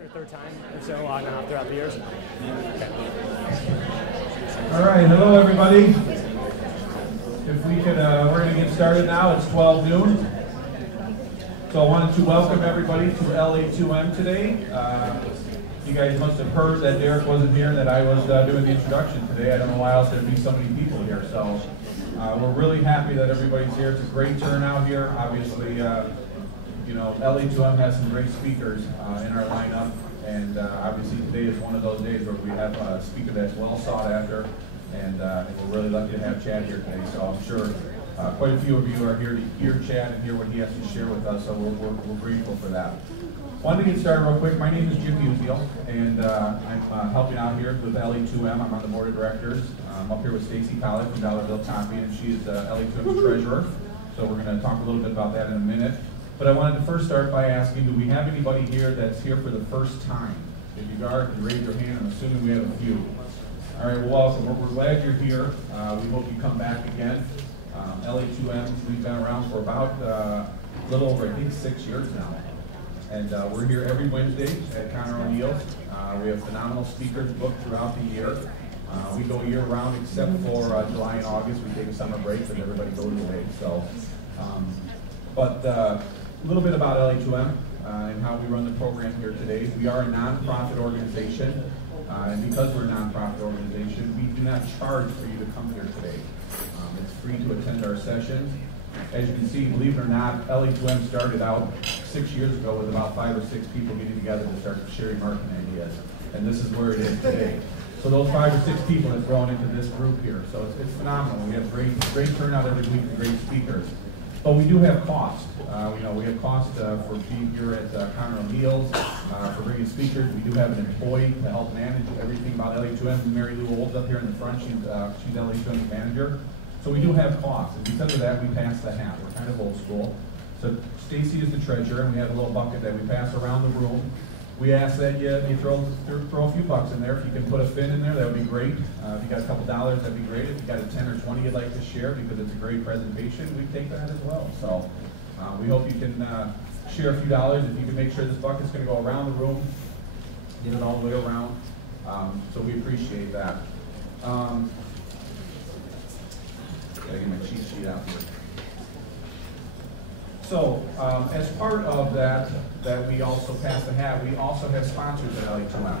second or third time or so on throughout the years. Okay. All right, hello everybody. If we could, we're going to get started now. It's 12 noon. So I wanted to welcome everybody to LA2M today. You guys must have heard that Derek wasn't here and that I was doing the introduction today. I don't know why else there'd be so many people here. So we're really happy that everybody's here. It's a great turnout here. Obviously, you know, LA2M has some great speakers in our lineup. And obviously today is one of those days where we have a speaker that's well sought after. And we're really lucky to have Chad here today. So I'm sure quite a few of you are here to hear Chad and hear what he has to share with us. So we're grateful for that. Wanted to get started real quick. My name is Jim Wiebesick, and I'm helping out here with LA2M. I'm on the board of directors. I'm up here with Stacy College from Dollarville Copy, and she is LA2M's treasurer. So we're going to talk a little bit about that in a minute. But I wanted to first start by asking, do we have anybody here that's here for the first time? If you are, can you raise your hand? I'm assuming we have a few. All right, well, awesome. We're glad you're here. We hope you come back again. LA2M, we've been around for about a little over, I think, 6 years now. And we're here every Wednesday at Conor O'Neill's. We have phenomenal speakers booked throughout the year. We go year round except for July and August. We take a summer break and everybody goes away. So, but a little bit about LA2M and how we run the program here today. We are a nonprofit organization. And because we're a nonprofit organization, we do not charge for you to come here today. It's free to attend our sessions. As you can see, believe it or not, LA2M started out 6 years ago with about 5 or 6 people getting together to start sharing marketing ideas. And this is where it is today. So those 5 or 6 people have grown into this group here. So it's phenomenal. We have great turnout every week and great speakers. But we do have cost. We have cost for being here at Conor O'Neill's, for bringing speakers. We do have an employee to help manage everything about LA2M. Mary Lou Old's up here in the front. She's LA2M's manager. So we do have costs, and because of that, we pass the hat. We're kind of old school. So Stacy is the treasurer, and we have a little bucket that we pass around the room. We ask that you throw a few bucks in there. If you can put a fin in there, that would be great. If you got a couple dollars, that'd be great. If you got a 10 or 20 you'd like to share because it's a great presentation, we take that as well. So we hope you can share a few dollars. If you can make sure this bucket's going to go around the room, get it all the way around. So we appreciate that. Gotta get my cheat sheet out here. So, as part of that we also pass the hat, we also have sponsors at LA2M.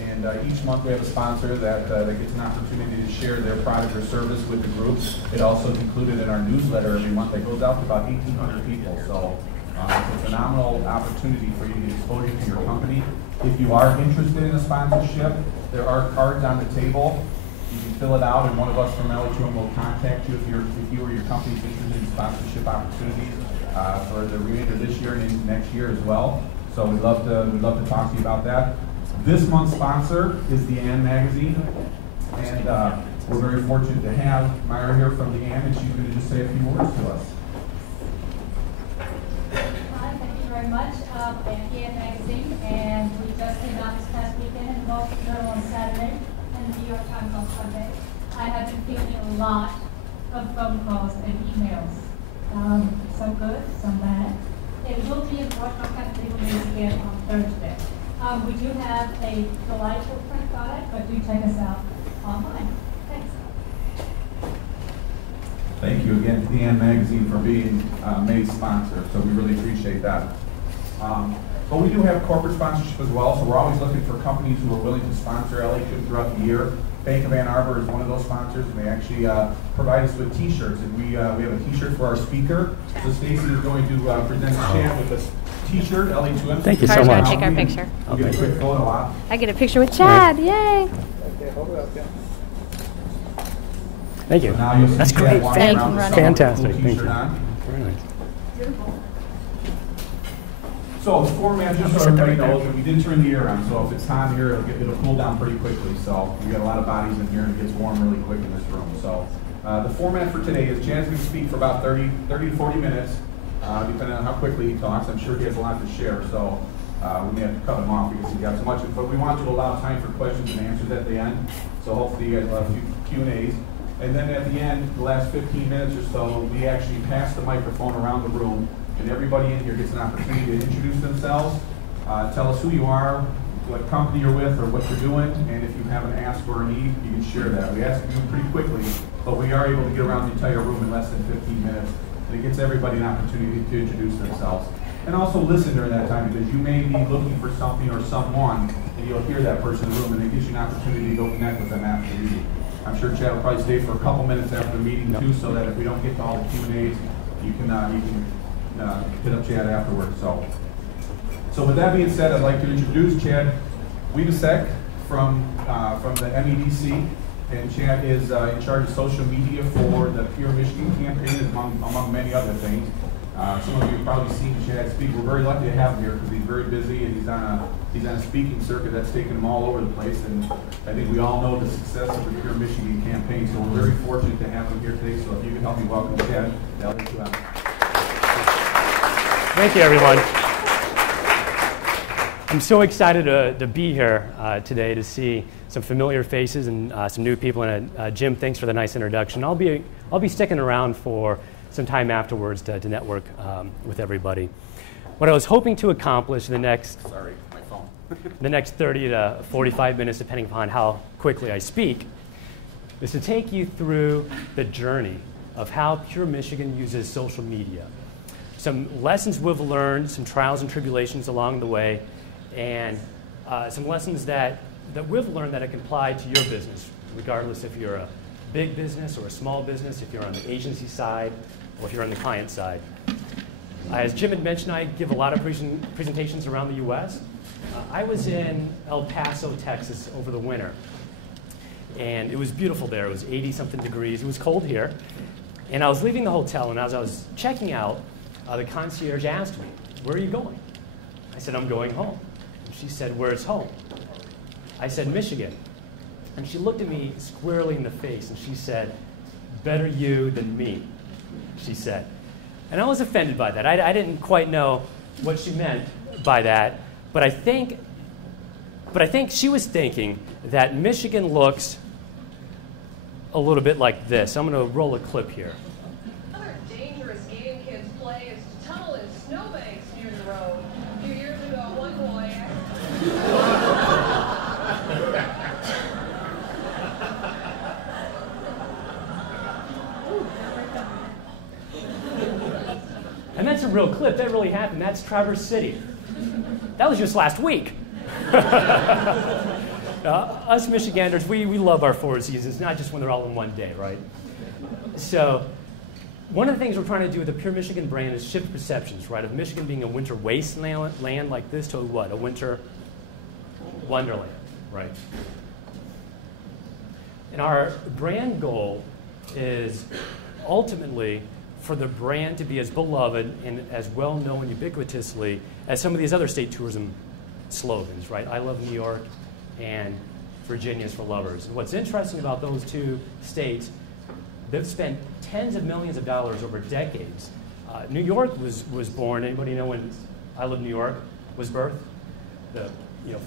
And each month we have a sponsor that gets an opportunity to share their product or service with the group. It also is included in our newsletter every month that goes out to about 1,800 people. So, it's a phenomenal opportunity for you to get exposure to your company. If you are interested in a sponsorship, there are cards on the table. You can fill it out, and one of us from LA2M will contact you if you or your company is interested in sponsorship opportunities for the remainder of this year and into next year as well. So we'd love to talk to you about that. This month's sponsor is the LA2M magazine, and we're very fortunate to have Myra here from the LA2M, and she's going to just say a few words to us. Hi, thank you very much. I'm LA2M magazine, and we just came out this past weekend and Wall Street Journal on Saturday. The New York Times on Sunday. I have been getting a lot of phone calls and emails. Some good, some bad. It will be in Washington County Legal News again on Thursday. We do have a delightful print product, but do check us out online. Thanks. Thank you again to the LA2M magazine for being May's sponsor, so we really appreciate that. But we do have corporate sponsorship as well, so we're always looking for companies who are willing to sponsor LA2M throughout the year. Bank of Ann Arbor is one of those sponsors, and they actually provide us with T-shirts, and we have a T-shirt for our speaker. So Stacy is going to present Chad with a T-shirt, LA2M. Thank you so much. Going to take our picture. We'll get a quick photo op. I get a picture with Chad. Yay! Okay, hold it up, yeah. Thank you. So now you'll see That's Chad great. walking around with a Fantastic. cool Thank T-shirt you. on. Very nice. Beautiful. So the format, just so everybody knows, and we did turn the air on, so if it's hot here, it'll cool down pretty quickly. So we got a lot of bodies in here, and it gets warm really quick in this room. So the format for today is Chad's going to speak for about 30 to 40 minutes, depending on how quickly he talks. I'm sure he has a lot to share, so we may have to cut him off because he's got so much. But we want to allow time for questions and answers at the end. So hopefully you guys will have a few Q&As. And then at the end, the last 15 minutes or so, we actually pass the microphone around the room, and everybody in here gets an opportunity to introduce themselves, Tell us who you are, what company you're with, or what you're doing, and if you have an ask or a need, you can share that. We ask you pretty quickly, but we are able to get around the entire room in less than 15 minutes. And it gives everybody an opportunity to introduce themselves. And also listen during that time, because you may be looking for something or someone, and you'll hear that person in the room, and it gives you an opportunity to go connect with them after the meeting. I'm sure Chad will probably stay for a couple minutes after the meeting too, so that if we don't get to all the Q&As, you can hit up Chad afterwards. So with that being said, I'd like to introduce Chad Wiebesick from the MEDC, and Chad is in charge of social media for the Pure Michigan campaign, among many other things. Some of you have probably seen Chad speak. We're very lucky to have him here because he's very busy and he's on a speaking circuit that's taken him all over the place. And I think we all know the success of the Pure Michigan campaign, so we're very fortunate to have him here today. So if you can help me welcome Chad, LA2M. Thank you, everyone. I'm so excited to be here today to see some familiar faces and some new people. And Jim, thanks for the nice introduction. I'll be sticking around for some time afterwards to network with everybody. What I was hoping to accomplish in the next the next 30 to 45 minutes, depending upon how quickly I speak, is to take you through the journey of how Pure Michigan uses social media. Some lessons we've learned, some trials and tribulations along the way, and some lessons that we've learned that it can apply to your business, regardless if you're a big business or a small business, if you're on the agency side or if you're on the client side. As Jim had mentioned, I give a lot of presentations around the U.S. I was in El Paso, Texas over the winter, and it was beautiful there. It was 80-something degrees. It was cold here, and I was leaving the hotel, and as I was checking out, the concierge asked me, "Where are you going?" I said, "I'm going home." And she said, "Where's home?" I said, "Michigan." And she looked at me squarely in the face, and she said, "Better you than me," she said. And I was offended by that. I didn't quite know what she meant by that, but I think she was thinking that Michigan looks a little bit like this. I'm going to roll a clip here. Another dangerous game kids play is to tunnel in snowbanks near the road. A few years ago, one boy And that's a real clip. That really happened. That's Traverse City. That was just last week. Us Michiganders, we love our four seasons, not just when they're all in one day, right? So one of the things we're trying to do with the Pure Michigan brand is shift perceptions, right? Of Michigan being a winter wasteland like this to what? A winter wonderland, right? And our brand goal is ultimately for the brand to be as beloved and as well known ubiquitously as some of these other state tourism slogans, right? I love New York and Virginia's for lovers. And what's interesting about those two states, they've spent tens of millions of dollars over decades. New York was born, anybody know when I Love New York was birthed? The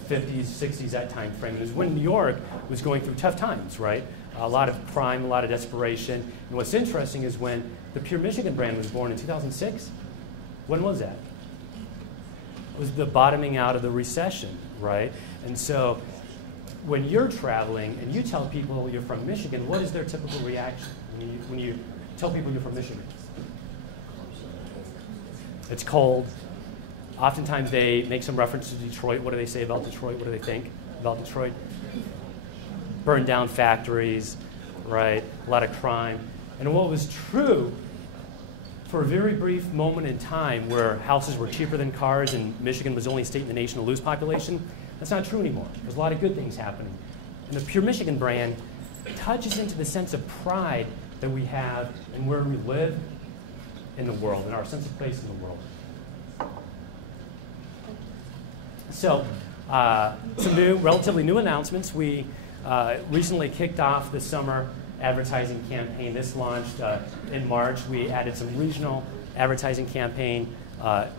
50s, 60s, that time frame. It was when New York was going through tough times, right? A lot of crime, a lot of desperation. And what's interesting is when the Pure Michigan brand was born in 2006, when was that? It was the bottoming out of the recession, right? And so when you're traveling and you tell people you're from Michigan, what is their typical reaction when you tell people you're from Michigan? It's cold. Oftentimes they make some reference to Detroit. What do they say about Detroit? What do they think about Detroit? Burned down factories, right? A lot of crime. And what was true for a very brief moment in time where houses were cheaper than cars and Michigan was the only state in the nation to lose population, that's not true anymore. There's a lot of good things happening. And the Pure Michigan brand touches into the sense of pride that we have in where we live in the world, and our sense of place in the world. So, some relatively new announcements. We recently kicked off the summer advertising campaign. This launched in March. We added some regional advertising campaign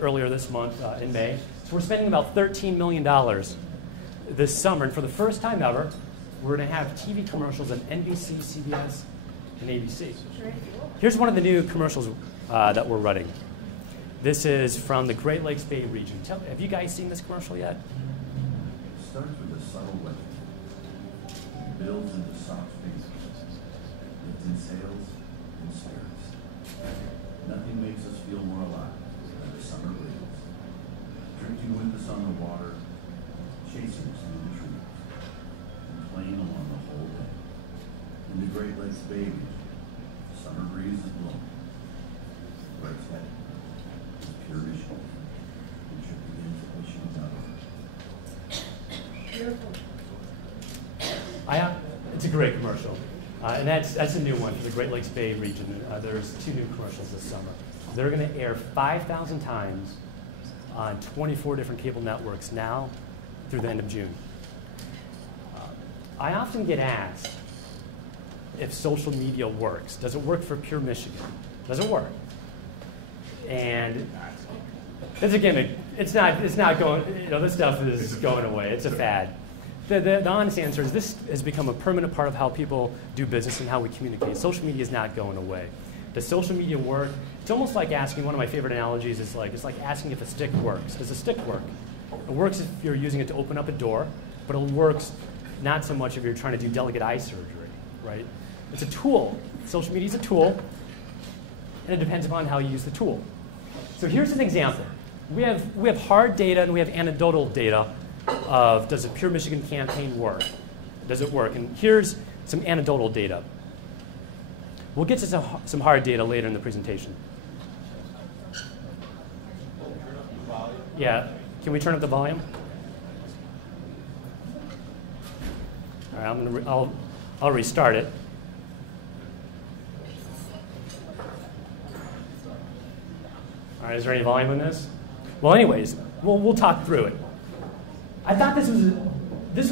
earlier this month in May. So we're spending about $13 million this summer, and for the first time ever, we're going to have TV commercials on NBC, CBS, and ABC. Here's one of the new commercials that we're running. This is from the Great Lakes Bay region. Have you guys seen this commercial yet? It starts with a subtle way. It builds into soft faces. It's in sales and spirits. Nothing makes us feel more alive than the summer breeze. Drifting with us on the water, chasing us through the trees, and playing along the whole day. In the Great Lakes Bay region, the summer breeze is blowing. Where it's headed is pure Michigan. It should begin to Michigan. It's a great commercial. And that's a new one for the Great Lakes Bay region. There's 2 new commercials this summer. They're going to air 5,000 times on 24 different cable networks now through the end of June. I often get asked if social media works. Does it work for pure Michigan? Does it work? And it's a gimmick. It's not going, this stuff is going away. It's a fad. The honest answer is this has become a permanent part of how people do business and how we communicate. Social media is not going away. Does social media work? It's almost like asking, one of my favorite analogies is it's like asking if a stick works. Does a stick work? It works if you're using it to open up a door, but it works not so much if you're trying to do delicate eye surgery, right? It's a tool. Social media is a tool, and it depends upon how you use the tool. So here's an example. We have hard data and we have anecdotal data of does a pure Michigan campaign work? Does it work? And here's some anecdotal data. We'll get to some hard data later in the presentation. Yeah, can we turn up the volume? All right, I'll restart it. All right, is there any volume in this? Well, anyways, we'll talk through it. I thought this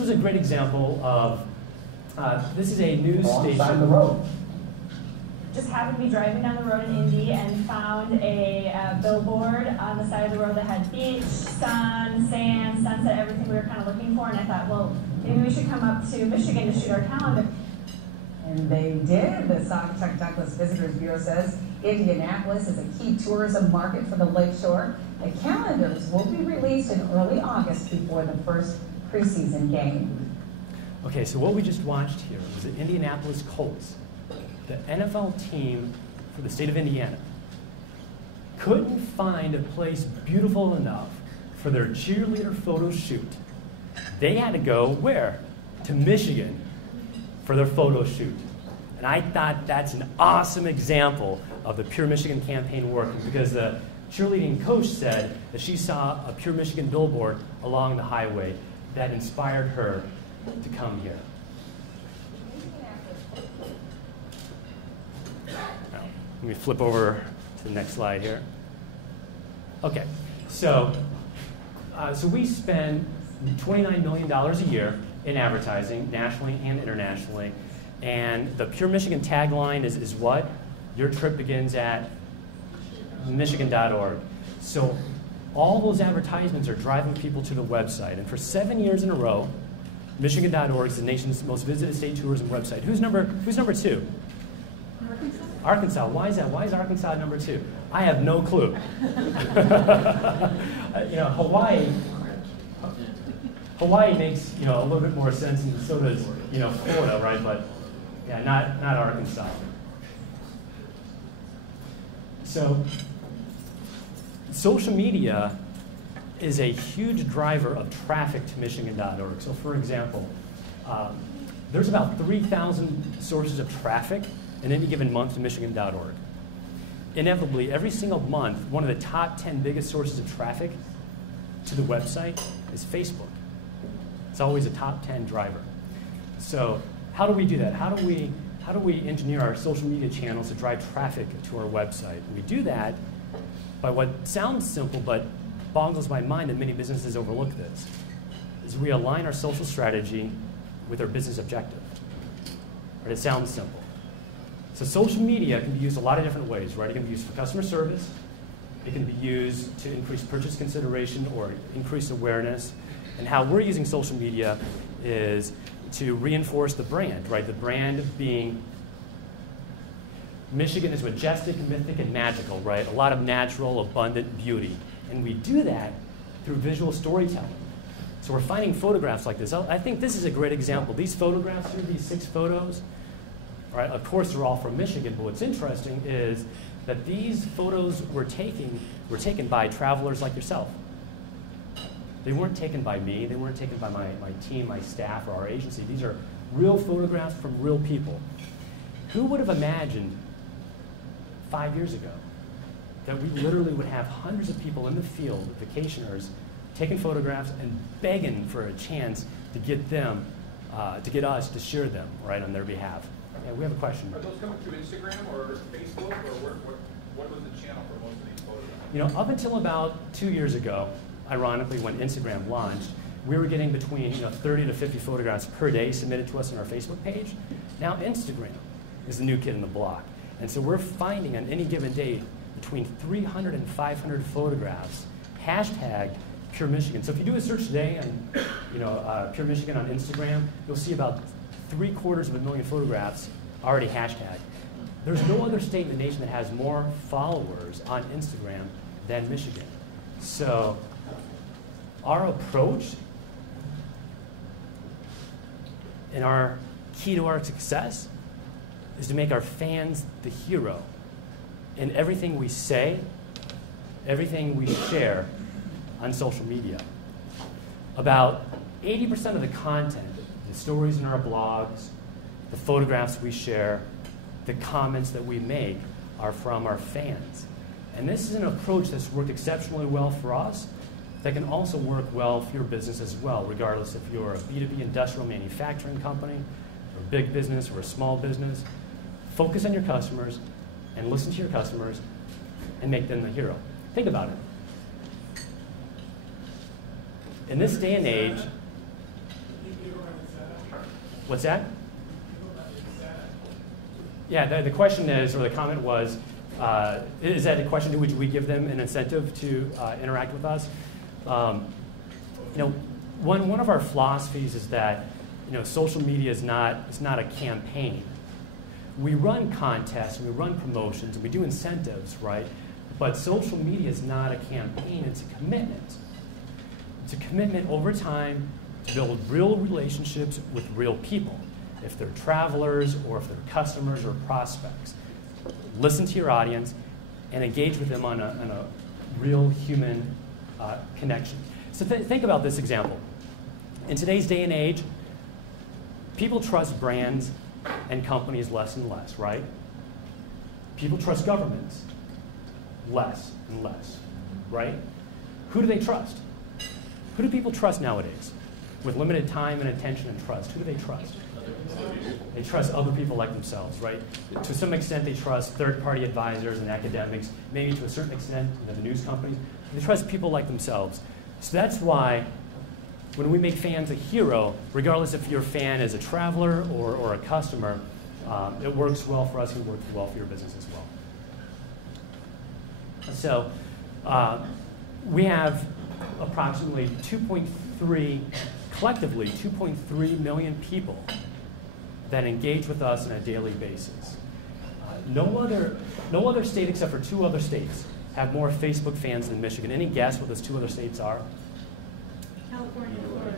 was a great example of this is a news station. The road. Just happened to be driving down the road in Indy and found a billboard on the side of the road that had beach, sun, sand, sunset, everything we were kind of looking for. And I thought, well, maybe we should come up to Michigan to shoot our calendar. And they did. The Saugatuck Douglas Visitors Bureau says Indianapolis is a key tourism market for the lakeshore. The calendars will be released in early August before the first preseason game. Okay, so what we just watched here was the Indianapolis Colts, the NFL team for the state of Indiana, couldn't find a place beautiful enough for their cheerleader photo shoot. They had to go where? To Michigan for their photo shoot. And I thought that's an awesome example of the Pure Michigan campaign working, because the cheerleading coach said that she saw a Pure Michigan billboard along the highway that inspired her to come here. Now, let me flip over to the next slide here. Okay, so we spend $29 million a year in advertising, nationally and internationally. And the Pure Michigan tagline is what? Your trip begins at michigan.org. So all those advertisements are driving people to the website. And for 7 years in a row, michigan.org is the nation's most visited state tourism website. Who's number 2? Arkansas. Why is that? Why is Arkansas number 2? I have no clue. Hawaii makes a little bit more sense, and so does Florida, right? But yeah, not Arkansas. So social media is a huge driver of traffic to michigan.org. So for example, there's about 3,000 sources of traffic in any given month to michigan.org. Inevitably, every single month, one of the top 10 biggest sources of traffic to the website is Facebook. It's always a top 10 driver. So how do we do that? How do we engineer our social media channels to drive traffic to our website? We do that by what sounds simple but boggles my mind, and many businesses overlook this, is we align our social strategy with our business objective. Right? It sounds simple. So social media can be used a lot of different ways, right? It can be used for customer service. It can be used to increase purchase consideration or increase awareness. And how we're using social media is to reinforce the brand, right? The brand being Michigan is majestic, mythic, and magical, right? A lot of natural, abundant beauty. And we do that through visual storytelling. So we're finding photographs like this. I think this is a great example. These photographs here, these 6 photos, right, of course they're all from Michigan, but what's interesting is that these photos were taken by travelers like yourself. They weren't taken by me, they weren't taken by my team, my staff, or our agency. These are real photographs from real people. Who would have imagined 5 years ago that we literally would have hundreds of people in the field, vacationers, taking photographs and begging for a chance to get them, to get us to share them, right, on their behalf? Yeah, we have a question. Are those coming through Instagram or Facebook, or what was the channel for most of these photographs? You know, up until about 2 years ago, ironically, when Instagram launched, we were getting between 30 to 50 photographs per day submitted to us on our Facebook page. Now Instagram is the new kid on the block. And so we're finding on any given day between 300 and 500 photographs hashtagged Pure Michigan. So if you do a search today on Pure Michigan on Instagram, you'll see about 750,000 photographs already hashtagged. There's no other state in the nation that has more followers on Instagram than Michigan. So our approach and our key to our success is to make our fans the hero in everything we say, everything we share on social media. About 80% of the content, the stories in our blogs, the photographs we share, the comments that we make are from our fans. And this is an approach that's worked exceptionally well for us that can also work well for your business as well, regardless if you're a B2B industrial manufacturing company, or a big business, or a small business. Focus on your customers and listen to your customers and make them the hero. Think about it. In this day and age, what's that? Yeah, the question is, or the comment was, is that a question? Would we give them an incentive to interact with us? One of our philosophies is that social media is not a campaign. We run contests, and we run promotions, and we do incentives, right? But social media is not a campaign, it's a commitment. It's a commitment over time to build real relationships with real people, if they're travelers or if they're customers or prospects. Listen to your audience and engage with them on a real human connection. So think about this example. In today's day and age, people trust brands and companies less and less, right? People trust governments less and less, right? Who do they trust? Who do people trust nowadays? With limited time and attention and trust, who do they trust? They trust other people like themselves, right? To some extent, they trust third-party advisors and academics, maybe to a certain extent, the news companies. They trust people like themselves. So that's why when we make fans a hero, regardless if your fan is a traveler or a customer, it works well for us and works well for your business as well. So we have approximately 2.3 million people that engage with us on a daily basis. No other state except for 2 other states have more Facebook fans than Michigan. Any guess what those 2 other states are? California, Florida.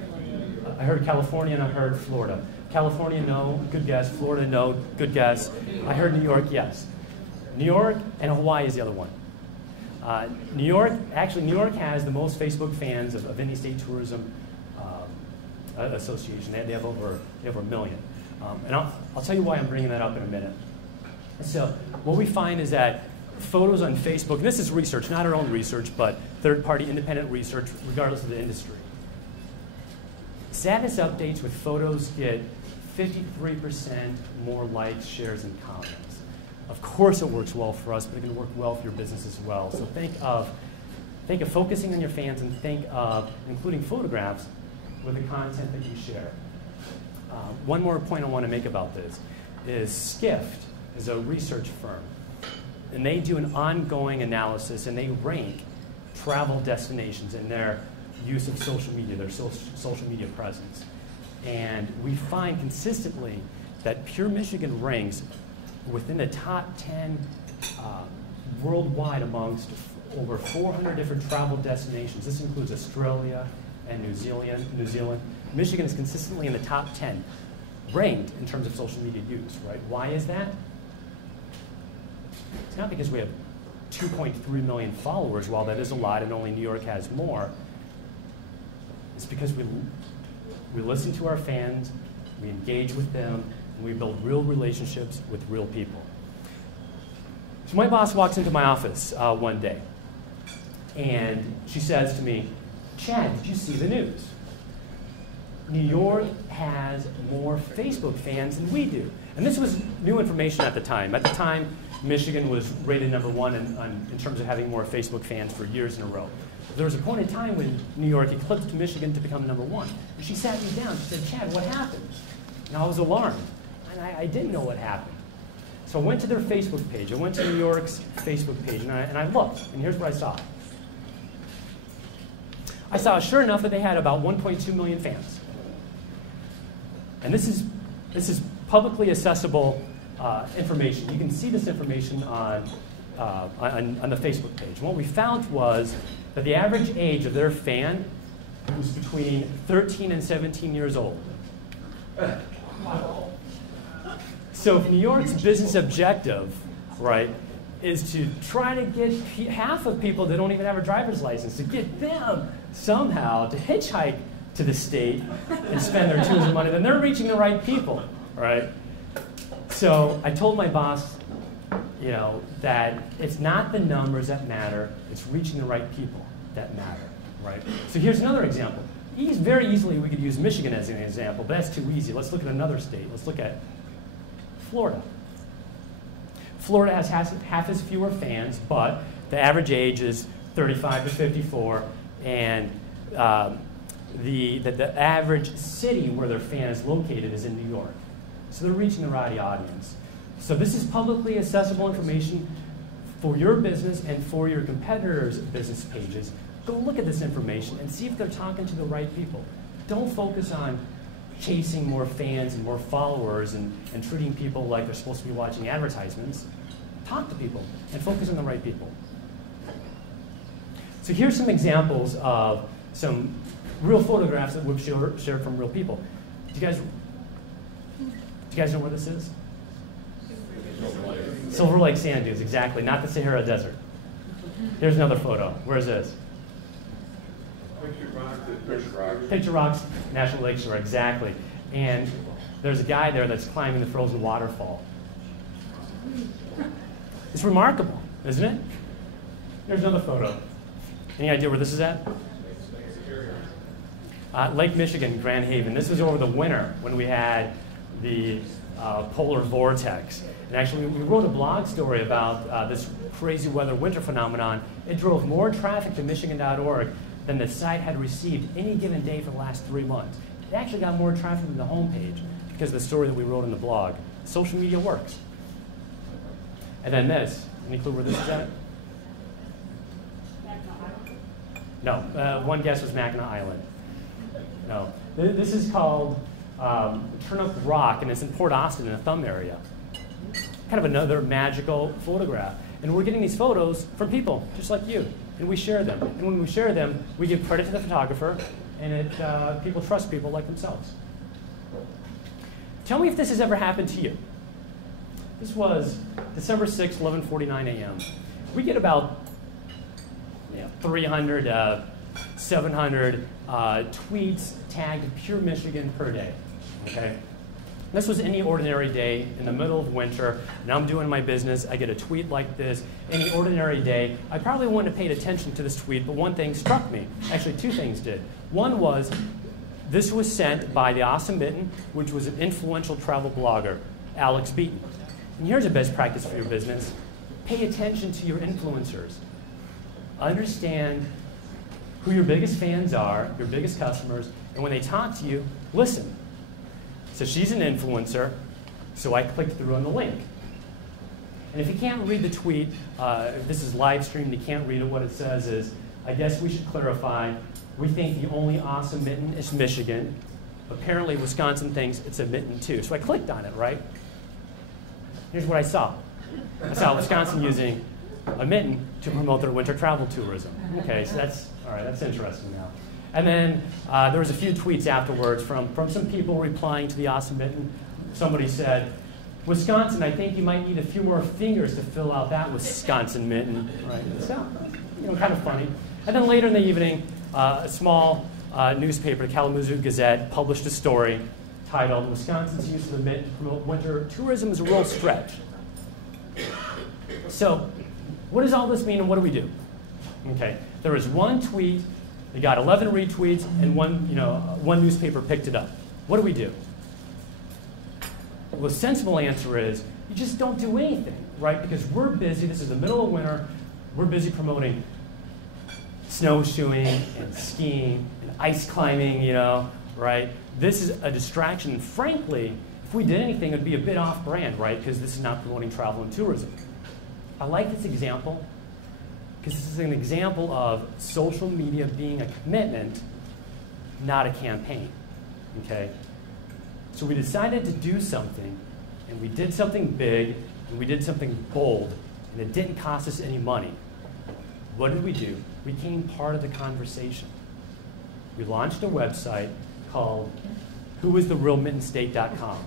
I heard California and I heard Florida. California, no, good guess. Florida, no, good guess. I heard New York, yes. New York and Hawaii is the other one. New York has the most Facebook fans of any state tourism association. They have over 1 million. And I'll tell you why I'm bringing that up in a minute. So what we find is that photos on Facebook, and this is research, not our own research, but third-party independent research, regardless of the industry. Status updates with photos get 53% more likes, shares, and comments. Of course it works well for us, but it can work well for your business as well. So think of focusing on your fans and think of including photographs with the content that you share. One more point I want to make about this is Skift is a research firm, and they do an ongoing analysis, and they rank travel destinations in their use of social media, their social media presence. And we find consistently that Pure Michigan ranks within the top 10 worldwide amongst over 400 different travel destinations. This includes Australia and New Zealand. Michigan is consistently in the top 10, ranked in terms of social media use, right? Why is that? It's not because we have 2.3 million followers, while that is a lot and only New York has more. It's because we listen to our fans, we engage with them, and we build real relationships with real people. So my boss walks into my office one day, and she says to me, "Chad, did you see the news? New York has more Facebook fans than we do." And this was new information at the time. At the time, Michigan was rated #1 in terms of having more Facebook fans for years in a row. There was a point in time when New York eclipsed Michigan to become #1. And she sat me down. She said, "Chad, what happened?" And I was alarmed. And I didn't know what happened. So I went to their Facebook page. I went to New York's Facebook page, and I looked. And here's what I saw. I saw, sure enough, that they had about 1.2 million fans. And this is publicly accessible information. You can see this information on the Facebook page. And what we found was that the average age of their fan was between 13 and 17 years old. So if New York's business objective, right, is to try to get half of people that don't even have a driver's license, to get them somehow to hitchhike to the state and spend their tourism money, then they're reaching the right people, right? So I told my boss, that it's not the numbers that matter, it's reaching the right people that matter, right? So here's another example. Very easily we could use Michigan as an example, but that's too easy. Let's look at another state. Let's look at Florida. Florida has half as fewer fans, but the average age is 35 to 54, and the average city where their fan is located is in New York. So they're reaching the right audience. So this is publicly accessible information for your business and for your competitors' business pages. Go look at this information and see if they're talking to the right people. Don't focus on chasing more fans and more followers and treating people like they're supposed to be watching advertisements. Talk to people and focus on the right people. So here's some examples of some real photographs that we've shared from real people. Do you guys know where this is? Silver Lake sand dunes, exactly. Not the Sahara Desert. Here's another photo. Where's this? Picture Rocks National Lakeshore, exactly. And there's a guy there that's climbing the frozen waterfall. It's remarkable, isn't it? Here's another photo. Any idea where this is at? Lake Michigan, Grand Haven. This was over the winter when we had the polar vortex. And actually, we wrote a blog story about this crazy weather winter phenomenon. It drove more traffic to Michigan.org than the site had received any given day for the last 3 months. It actually got more traffic than the homepage because of the story that we wrote in the blog. Social media works. And then this. Any clue where this is at? No. One guess was Mackinac Island. No. This is called Turnip Rock, and it's in Port Austin in the Thumb area. Kind of another magical photograph. And we're getting these photos from people just like you, and we share them. And when we share them, we give credit to the photographer, and people trust people like themselves. Tell me if this has ever happened to you. This was December 6, 11:49 a.m. We get about 300, 700 tweets tagged Pure Michigan per day. Okay? This was any ordinary day in the middle of winter, and I'm doing my business. I get a tweet like this. Any ordinary day, I probably wouldn't have paid attention to this tweet, but one thing struck me. Actually, two things did. One was, this was sent by the Awesome Mitten, which was an influential travel blogger, Alex Beaton. And here's a best practice for your business. Pay attention to your influencers. Understand who your biggest fans are, your biggest customers, and when they talk to you, listen. So she's an influencer, so I clicked through on the link. And if you can't read the tweet, if this is live streamed, you can't read it, what it says is, I guess we should clarify, we think the only awesome mitten is Michigan. Apparently Wisconsin thinks it's a mitten too. So I clicked on it, right? Here's what I saw. I saw Wisconsin using a mitten to promote their winter travel tourism. Okay, so that's, all right, that's interesting now. And then there was a few tweets afterwards from some people replying to the awesome mitten. Somebody said, Wisconsin, I think you might need a few more fingers to fill out that Wisconsin mitten. Right? So, kind of funny. And then later in the evening, a small newspaper, the Kalamazoo Gazette, published a story titled, Wisconsin's use of the mitten to promote winter tourism is a real stretch. So, what does all this mean and what do we do? Okay, there was one tweet, they got 11 retweets, and one newspaper picked it up. What do we do? Well, the sensible answer is you just don't do anything, right? Because we're busy. This is the middle of winter. We're busy promoting snowshoeing and skiing and ice climbing, right? This is a distraction. And frankly, if we did anything, it would be a bit off-brand, right? Because this is not promoting travel and tourism. I like this example because this is an example of social media being a commitment, not a campaign, okay? So we decided to do something, and we did something big, and we did something bold, and it didn't cost us any money. What did we do? We became part of the conversation. We launched a website called whoistherealmittenstate.com.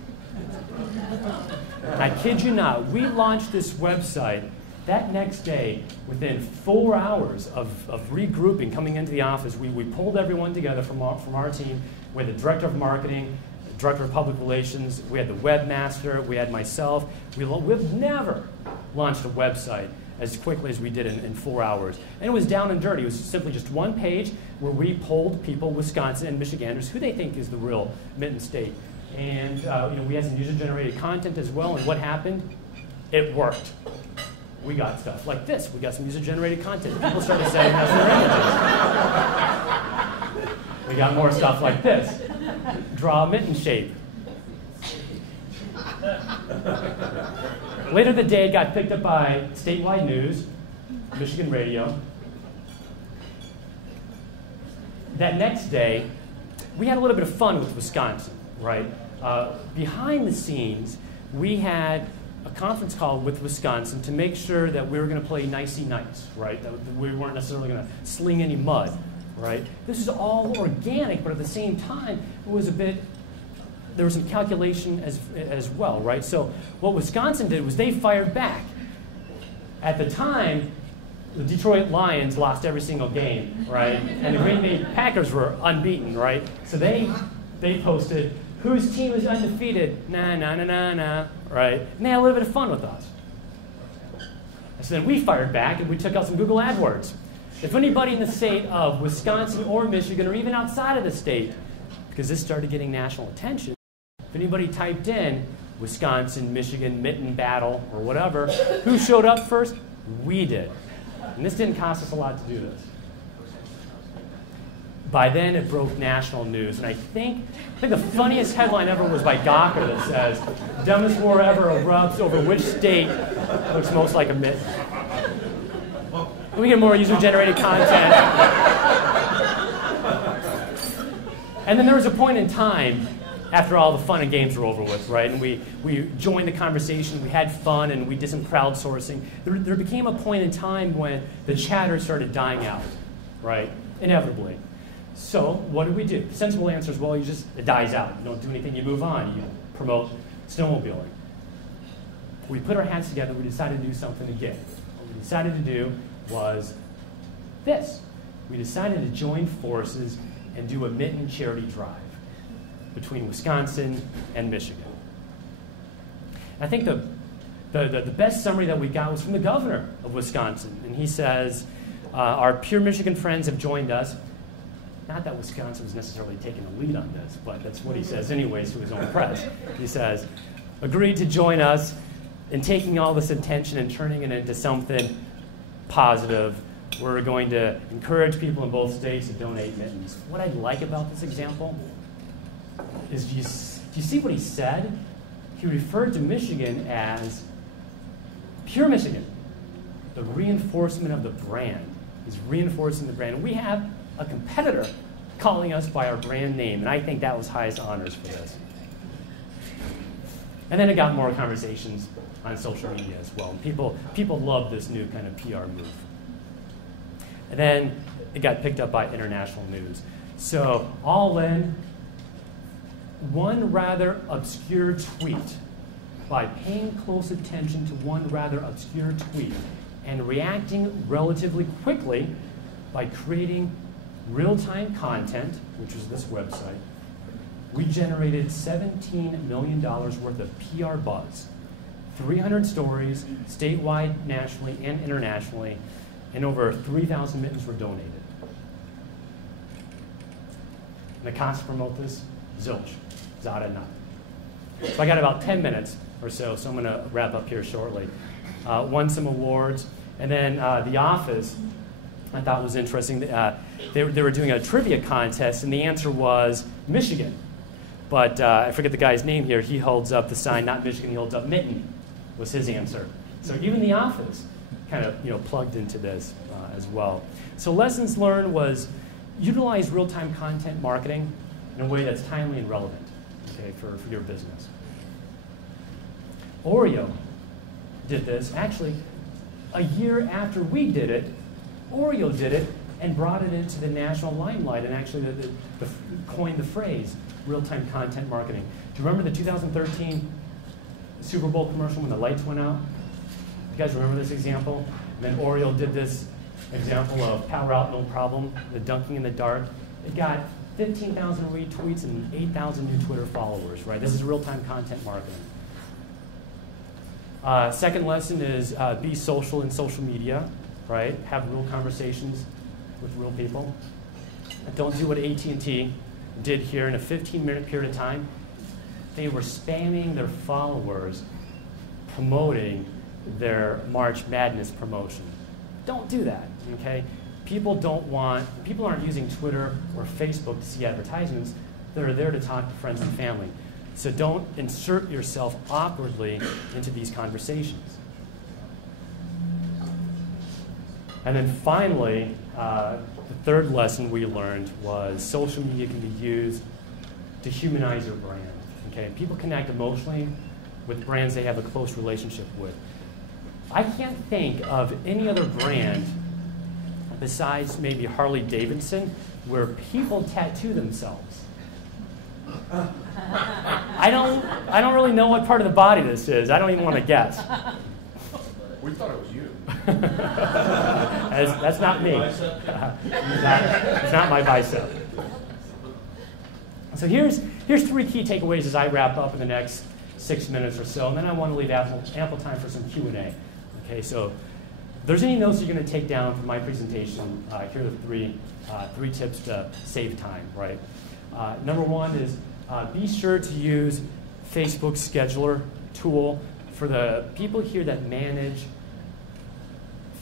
And I kid you not, we launched this website that next day, within 4 hours of regrouping, coming into the office, we pulled everyone together from our team. We had the director of marketing, the director of public relations, we had the webmaster, we had myself. We've never launched a website as quickly as we did in 4 hours. And it was down and dirty. It was simply just one page where we polled people, Wisconsin and Michiganders, who they think is the real mitten state. And we had some user-generated content as well, and what happened? It worked. We got stuff like this. We got some user-generated content. People started sending us their images. We got more stuff like this. Draw a mitten shape. Later the day, it got picked up by statewide news, Michigan radio. That next day, we had a little bit of fun with Wisconsin, right? Behind the scenes, we had a conference call with Wisconsin to make sure that we were going to play nicey nice, right? That we weren't necessarily going to sling any mud, right? This is all organic, but at the same time, it was there was some calculation as well, right? So what Wisconsin did was they fired back. At the time, the Detroit Lions lost every single game, right? And the Green Bay Packers were unbeaten, right? So they posted, whose team is undefeated? Nah, right? And they had a little bit of fun with us. So then we fired back and we took out some Google AdWords. If anybody in the state of Wisconsin or Michigan or even outside of the state, because this started getting national attention, if anybody typed in Wisconsin, Michigan, mitten battle, or whatever, who showed up first? We did. And this didn't cost us a lot to do this. By then, it broke national news. And I think the funniest headline ever was by Gawker that says, dumbest war ever erupts over which state looks most like a mitten. We get more user-generated content. And then there was a point in time after all the fun and games were over with, right? And we joined the conversation, we had fun, and we did some crowdsourcing. There became a point in time when the chatter started dying out, right? Inevitably. So what do we do? The sensible answer is, well, it dies out. You don't do anything, you move on. You promote snowmobiling. We put our hands together, we decided to do something again. What we decided to do was this. We decided to join forces and do a mitten charity drive between Wisconsin and Michigan. I think the best summary that we got was from the governor of Wisconsin. And he says, our pure Michigan friends have joined us. Not that Wisconsin was necessarily taking the lead on this, but that's what he says anyways to his own press. He says, agreed to join us in taking all this attention and turning it into something positive. We're going to encourage people in both states to donate mittens. What I like about this example is, do you see what he said? He referred to Michigan as pure Michigan, the reinforcement of the brand. He's reinforcing the brand. And we have a competitor calling us by our brand name, and I think that was highest honors for this. And then it got more conversations on social media as well. And people love this new kind of PR move. And then it got picked up by international news. So all in, one rather obscure tweet, by paying close attention to one rather obscure tweet and reacting relatively quickly by creating real-time content, which is this website, we generated $17 million worth of PR buzz. 300 stories, statewide, nationally, and internationally, and over 3,000 mittens were donated. And the cost to promote this? Zilch. Zada none. So I got about 10 minutes or so I'm going to wrap up here shortly. Won some awards, and then The Office, I thought was interesting. They were doing a trivia contest, and the answer was Michigan. But I forget the guy's name here. He holds up the sign, not Michigan, he holds up Mitten, was his answer. So even The Office kind of plugged into this as well. So lessons learned was utilize real-time content marketing in a way that's timely and relevant, okay, for your business. Oreo did this. Actually, a year after we did it, Oreo did it and brought it into the national limelight and actually coined the phrase real-time content marketing. Do you remember the 2013 Super Bowl commercial when the lights went out? You guys remember this example? And then Oreo did this example of power out, no problem, the dunking in the dark. It got 15,000 retweets and 8,000 new Twitter followers, right? This is real-time content marketing. Second lesson is be social in social media, right? Have real conversations with real people. Don't do what AT&T did here in a 15-minute period of time. They were spamming their followers promoting their March Madness promotion. Don't do that, okay? People aren't using Twitter or Facebook to see advertisements. They're there to talk to friends and family. So don't insert yourself awkwardly into these conversations. And then finally, the third lesson we learned was social media can be used to humanize your brand. Okay? People connect emotionally with brands they have a close relationship with. I can't think of any other brand besides maybe Harley Davidson where people tattoo themselves. I don't really know what part of the body this is. I don't even want to guess. We thought it was you. That's not me. It's not my bicep. So here's three key takeaways as I wrap up in the next 6 minutes or so, and then I want to leave ample time for some Q&A. Okay, so if there's any notes you're going to take down from my presentation, here are the three tips to save time, right? Number one is be sure to use Facebook's scheduler tool for the people here that manage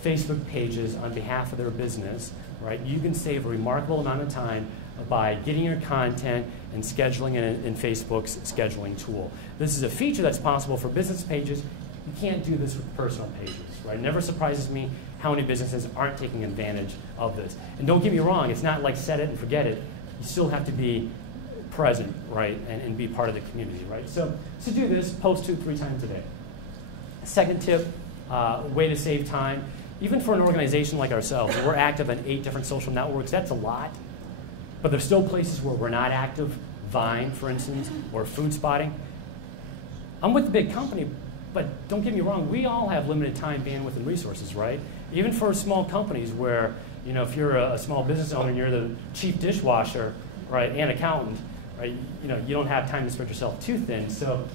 Facebook pages on behalf of their business, right? You can save a remarkable amount of time by getting your content and scheduling it in Facebook's scheduling tool. This is a feature that's possible for business pages. You can't do this with personal pages, right? It never surprises me how many businesses aren't taking advantage of this. And don't get me wrong, it's not like set it and forget it. You still have to be present, right, and be part of the community, right? So do this, post 2-3 times a day. Second tip, way to save time. Even for an organization like ourselves, we're active on 8 different social networks. That's a lot. But there's still places where we're not active. Vine, for instance, or Food Spotting. I'm with a big company, but don't get me wrong, we all have limited time, bandwidth, and resources, right? Even for small companies where, if you're a small business owner and you're the chief dishwasher, right, and accountant, right, you don't have time to spread yourself too thin. So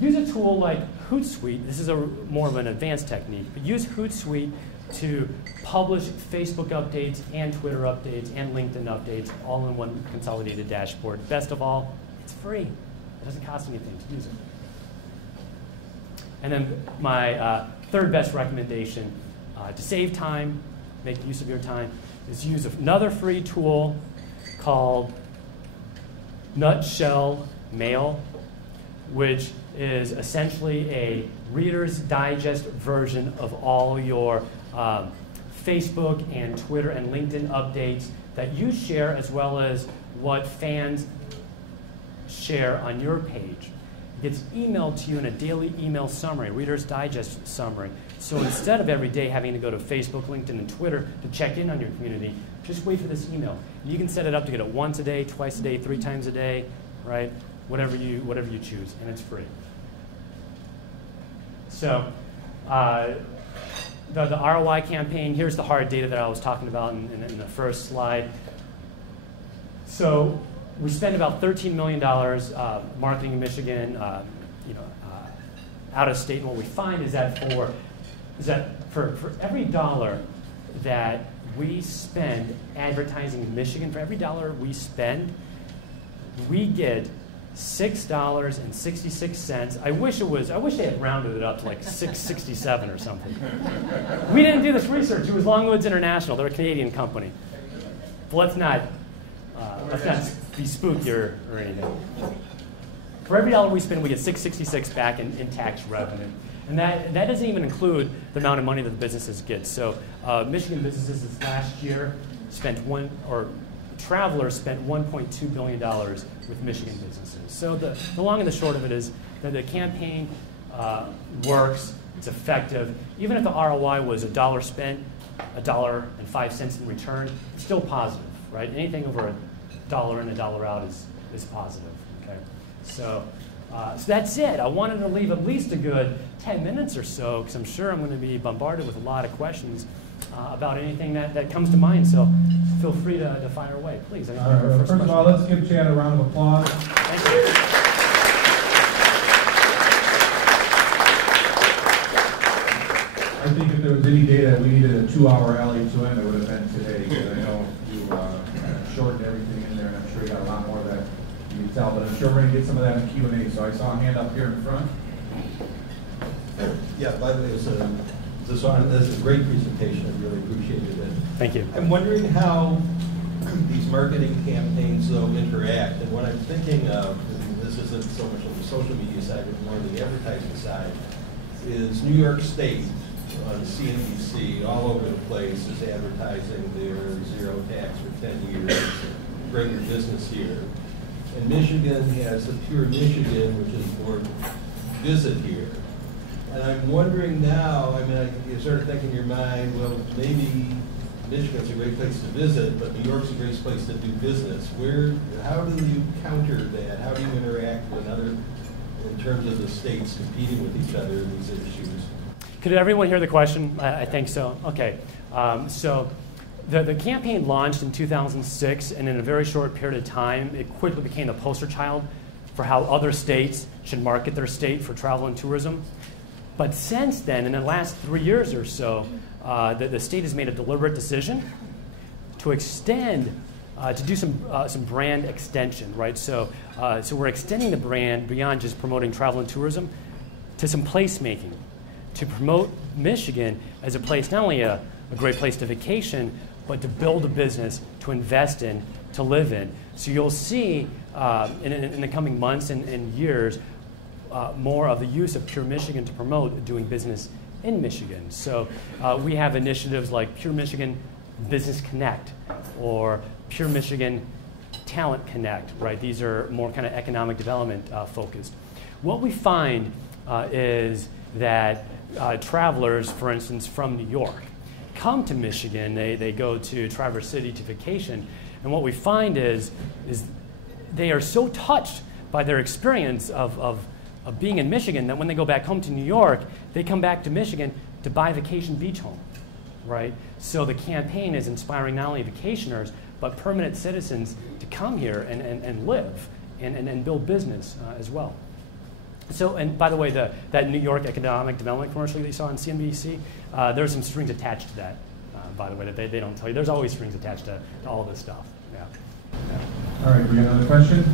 use a tool like Hootsuite. This is more of an advanced technique, but use Hootsuite to publish Facebook updates and Twitter updates and LinkedIn updates all in one consolidated dashboard. Best of all, it's free. It doesn't cost anything to use it. And then my third best recommendation to save time, make use of your time, is use another free tool called Nutshell Mail, which is essentially a Reader's Digest version of all your Facebook and Twitter and LinkedIn updates that you share, as well as what fans share on your page. gets emailed to you in a daily email summary, Reader's Digest summary. So instead of every day having to go to Facebook, LinkedIn, and Twitter to check in on your community, just wait for this email. You can set it up to get it once a day, twice a day, 3 times a day, right? Whatever you choose, and it's free. So the ROI campaign, here's the hard data that I was talking about in the first slide. So we spend about $13 million marketing in Michigan, out of state, and what we find is that for every dollar that we spend advertising in Michigan, for every dollar we spend, we get $6.66. I wish they had rounded it up to like $6.67 or something. We didn't do this research. It was Longwoods International. They're a Canadian company. But let's not be spooky or anything. For every dollar we spend, we get $6.66 back in tax revenue. And that doesn't even include the amount of money that the businesses get. So Michigan businesses this last year travelers spent $1.2 billion with Michigan businesses. So the long and the short of it is that the campaign works, it's effective. Even if the ROI was $1 spent, $1.05 in return, it's still positive, right? Anything over $1 in, $1 out is positive, okay? So that's it. I wanted to leave at least a good 10 minutes or so, because I'm sure I'm going to be bombarded with a lot of questions about anything that comes to mind. So feel free to fire away, please. First of all, let's give Chad a round of applause. Thank you. I think if there was any day that we needed a 2-hour LA2M, it would have been today. Because I know you shortened everything in there, and I'm sure you got a lot more that you can tell. But I'm sure we're going to get some of that in Q&A. So I saw a hand up here in front. Yeah, by the way, this is a great presentation. I really appreciated it. Thank you. I'm wondering how these marketing campaigns, though, interact. And what I'm thinking of, and this isn't so much on the social media side, but more on the advertising side, is New York State on CNBC all over the place is advertising their zero tax for 10 years, bring your business here. And Michigan has the Pure Michigan, which is for visit here. And I'm wondering now, I mean, you sort of think in your mind, well, maybe Michigan's a great place to visit, but New York's a great place to do business. How do you counter that? How do you interact with in terms of the states competing with each other in these issues? Could everyone hear the question? I think so. Okay. So the campaign launched in 2006, and in a very short period of time, it quickly became the poster child for how other states should market their state for travel and tourism. But since then, in the last 3 years or so, the state has made a deliberate decision to extend, to do some brand extension, right? So we're extending the brand beyond just promoting travel and tourism to some placemaking, to promote Michigan as a place, not only a great place to vacation, but to build a business, to invest in, to live in. So you'll see in the coming months and years, more of the use of Pure Michigan to promote doing business in Michigan. So we have initiatives like Pure Michigan Business Connect or Pure Michigan Talent Connect, right? These are more kind of economic development focused. What we find is that travelers, for instance, from New York, come to Michigan. They go to Traverse City to vacation, and what we find is they are so touched by their experience of being in Michigan that when they go back home to New York, they come back to Michigan to buy a vacation beach home, right? So the campaign is inspiring not only vacationers, but permanent citizens to come here and live and build business as well. So, and by the way, that New York economic development commercial that you saw on CNBC, there's some strings attached to that, by the way, that they don't tell you. There's always strings attached to all of this stuff. Yeah. All right, we got another question?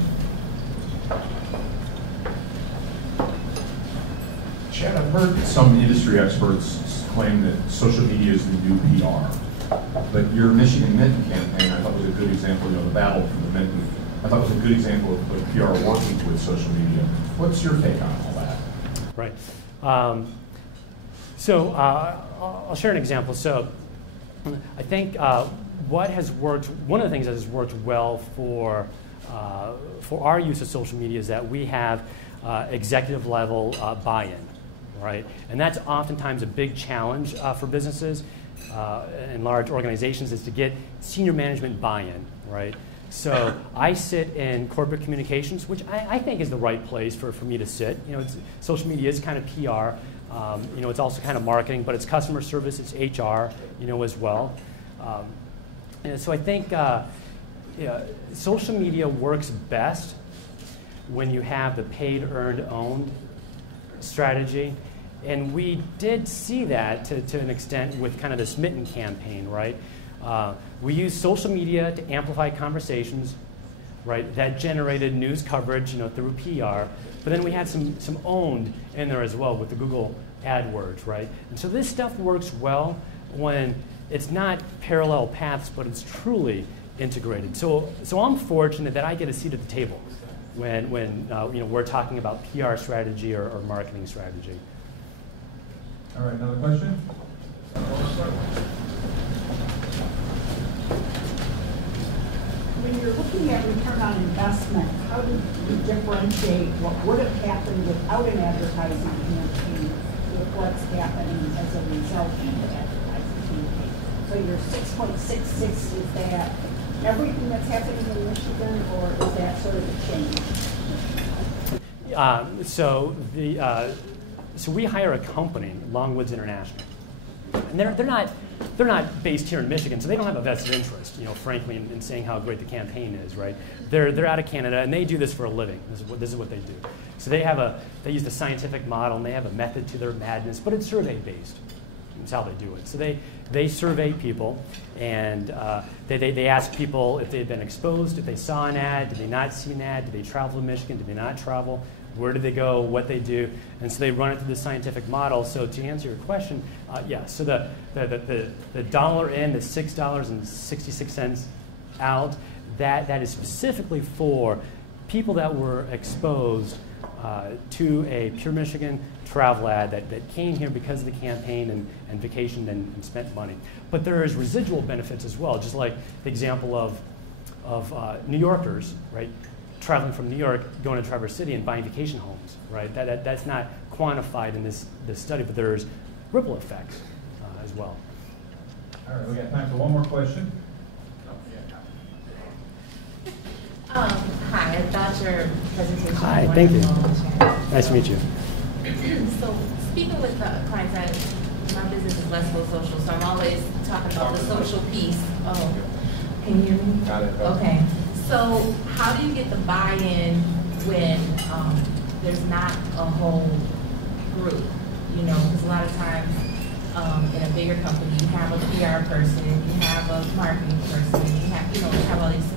Chad, I've heard some industry experts claim that social media is the new PR. But your Michigan Mitten campaign, I thought was a good example, the battle for the Mitten. I thought was a good example of PR working with social media. What's your take on all that? Right. I'll share an example. So I think one of the things that has worked well for for our use of social media is that we have executive level buy-in, right? And that's oftentimes a big challenge for businesses and large organizations, is to get senior management buy-in, right? So I sit in corporate communications, which I think is the right place for me to sit. You know, social media is kind of PR. You know, it's also kind of marketing, but it's customer service, it's HR, you know, as well. And so I think social media works best when you have the paid, earned, owned strategy. And we did see that to an extent with kind of the Smitten campaign, right? We used social media to amplify conversations, right? That generated news coverage, you know, through PR. But then we had some owned in there as well with the Google AdWords, right? And so this stuff works well when it's not parallel paths, but it's truly integrated. So I'm fortunate that I get a seat at the table when you know, we're talking about PR strategy or marketing strategy. All right, another question? When you're looking at return on investment, how do you differentiate what would have happened without an advertising campaign with what's happening as a result of the advertising campaign? So your 6.66, is that everything that's happening in Michigan, or is that sort of a change? So we hire a company, Longwoods International, and they're not based here in Michigan, so they don't have a vested interest, you know, frankly, in saying how great the campaign is, right? They're out of Canada, and they do this for a living. This is what they do. So they use the scientific model, and they have a method to their madness, but it's survey based. That's how they do it. So they survey people, and they ask people if they've been exposed, if they saw an ad, did they not see an ad, did they travel to Michigan, did they not travel, where did they go, what they do, and so they run it through the scientific model. So to answer your question, yeah, so the dollar in, the $6.66 out, that is specifically for people that were exposed to a Pure Michigan travel ad that came here because of the campaign and vacationed and spent money. But there is residual benefits as well, just like the example of New Yorkers, right? Traveling from New York, going to Traverse City and buying vacation homes, right? That's not quantified in this study, but there's ripple effects as well. All right, we got time for one more question. Hi, I thought your presentation was Hi, thank you. wonderful. Nice to meet you. So speaking with the clients, my business is less social, so I'm always talking about the social piece. Oh, can you hear me? Got it. Okay. So how do you get the buy-in when there's not a whole group? You know, because a lot of times in a bigger company, you have a PR person, you have a marketing person, you have all these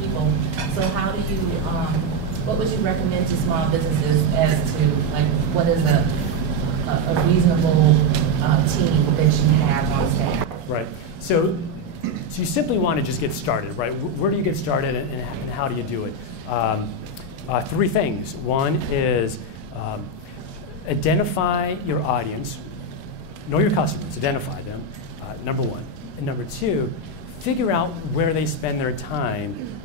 people. So how do you, what would you recommend to small businesses as to like what is a reasonable team that you have on staff? Right. So you simply want to just get started, right? Where do you get started and how do you do it? Three things. One is identify your audience, know your customers, identify them, number one. And number two, figure out where they spend their time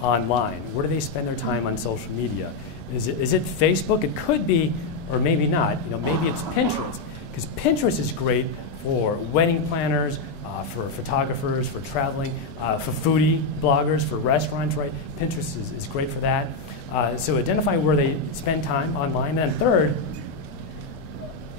online. Where do they spend their time on social media? Is it Facebook? It could be, or maybe not. You know, maybe it's Pinterest, because Pinterest is great for wedding planners, for photographers, for traveling, for foodie bloggers, for restaurants, right? Pinterest is great for that. So identify where they spend time online. And third,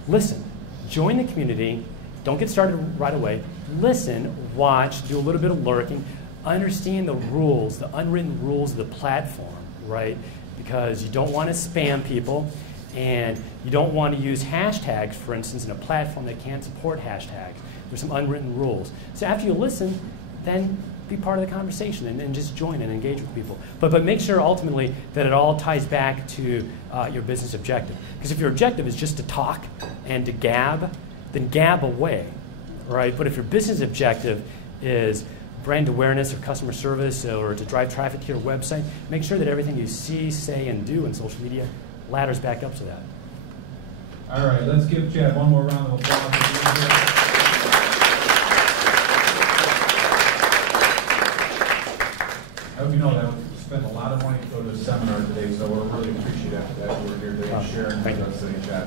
listen. Join the community. Don't get started right away. Listen, watch, do a little bit of lurking. Understand the rules, the unwritten rules of the platform, right? Because you don't want to spam people, and you don't want to use hashtags, for instance, in a platform that can't support hashtags. There's some unwritten rules. So after you listen, then be part of the conversation and just join and engage with people. But make sure ultimately that it all ties back to your business objective. Because if your objective is just to talk and to gab, then gab away, right? But if your business objective is brand awareness or customer service or to drive traffic to your website, make sure that everything you see, say, and do in social media ladders back up to that. All right, let's give Chad one more round of applause. I hope you know that was spent a lot of money to go to this seminar today, so we're really appreciative that we're here today and sharing with us in chat.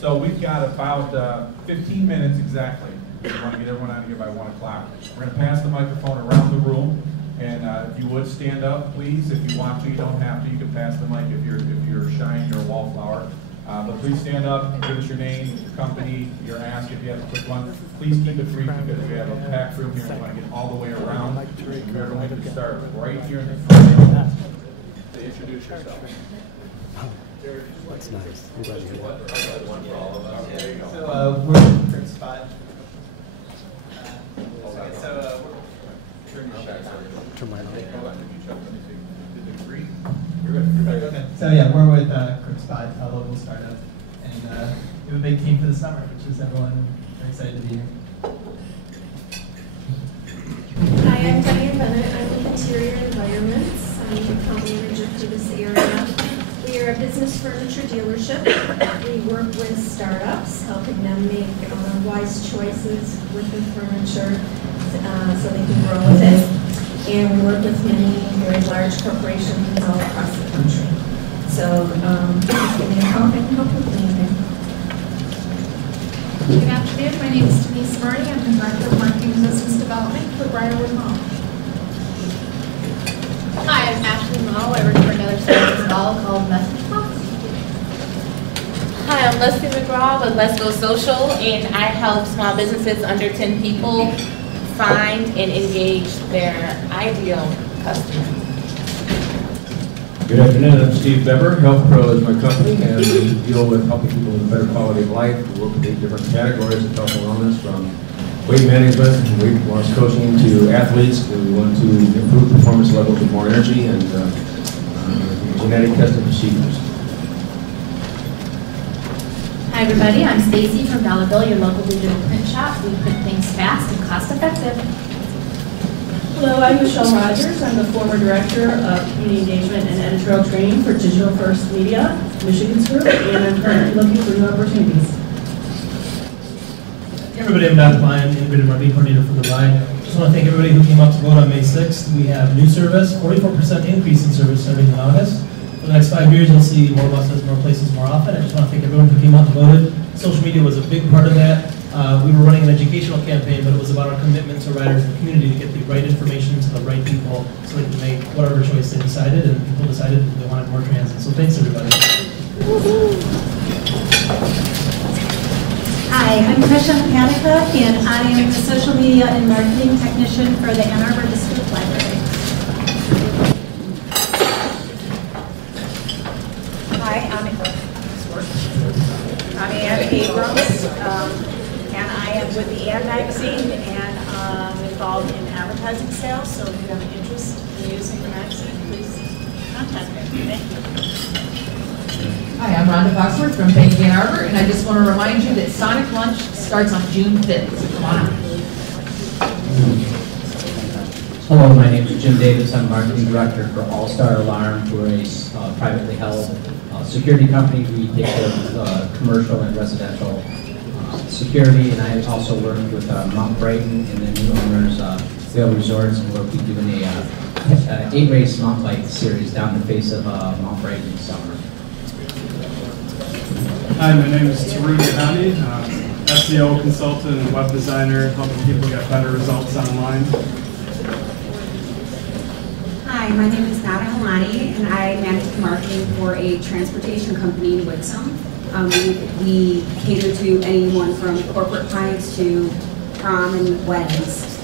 So we've got about 15 minutes exactly. We want to get everyone out of here by 1 o'clock. We're going to pass the microphone around the room, and if you would stand up, please. If you want to, you don't have to. You can pass the mic if you're shy and you're a wallflower. But please stand up, give us your name, your company, your ask if you have a quick one. Please keep it brief because we have a packed room here and we want to get all the way around. We're going to start right here in the front to introduce yourself. That's nice. I'm glad you heard that. So we're in the print spot. Turn my light. So yeah, we're with Quick Spot, a local startup, and we have a big team for the summer, which is everyone very excited to be here. Hi, I'm Diane Bennett. I'm with Interior Environments. I'm the account manager for this area. We are a business furniture dealership. We work with startups, helping them make wise choices with their furniture so they can grow with it. And we work with many very large corporations all across the country. So just give me a call if I can help with anything. Good afternoon. My name is Denise Marty. I'm the Director of Marketing and Business Development for Rayle Home. Hi, I'm Ashley Moe. I work for another startup as well called Message Box. Hi, I'm Leslie McGraw with Let's Go Social, and I help small businesses under 10 people find and engage their ideal customer. Good afternoon, I'm Steve Beber. Health Pro is my company, and we deal with helping people with a better quality of life. We work with 8 different categories of health and wellness, from weight management and weight loss coaching to athletes. We want to improve performance levels with more energy and genetic testing procedures. Hi, everybody. I'm Stacy from Dollarville, your local digital print shop. We print things fast and cost effective. Hello, I'm Michelle Rogers. I'm the former Director of Community Engagement and Editorial Training for Digital First Media, Michigan's group, and I'm currently looking for new opportunities. Hey everybody, I'm Don Klein, Integrated Marketing Coordinator for the Ride. Just want to thank everybody who came out to vote on May 6th. We have new service, 44% increase in service starting in August. For the next 5 years, you'll see more buses, more places, more often. I just want to thank everyone who came out and voted. Social media was a big part of that. We were running an educational campaign, but it was about our commitment to riders in the community to get the right information to the right people so they could make whatever choice they decided, and people decided that they wanted more transit. So thanks, everybody. Hi, I'm Krisha Panica, and I am the social media and marketing technician for the Ann Arbor District Library. Hi, I'm Ann Abrams, and I am with the Ann magazine and involved in advertising sales. So if you have an interest in using the magazine, please contact me. Thank you. Hi, I'm Rhonda Foxworth from Bank Ann Arbor, and I just want to remind you that Sonic Lunch starts on June 5th, so come on out. Hello, my name is Jim Davis. I'm Marketing Director for All Star Alarm. We're a privately held security company. We take care of commercial and residential security, and I also work with Mount Brighton and the new owners, Vail Resorts, and we'll be doing a 8-race mountain bike series down the face of Mount Brighton this summer. Hi, my name is Tarun Yahani, SEO consultant and web designer, helping people get better results online. Hi, my name is Nada Halani, and I manage the marketing for a transportation company in Wixom. We cater to anyone from corporate clients to prom and weddings.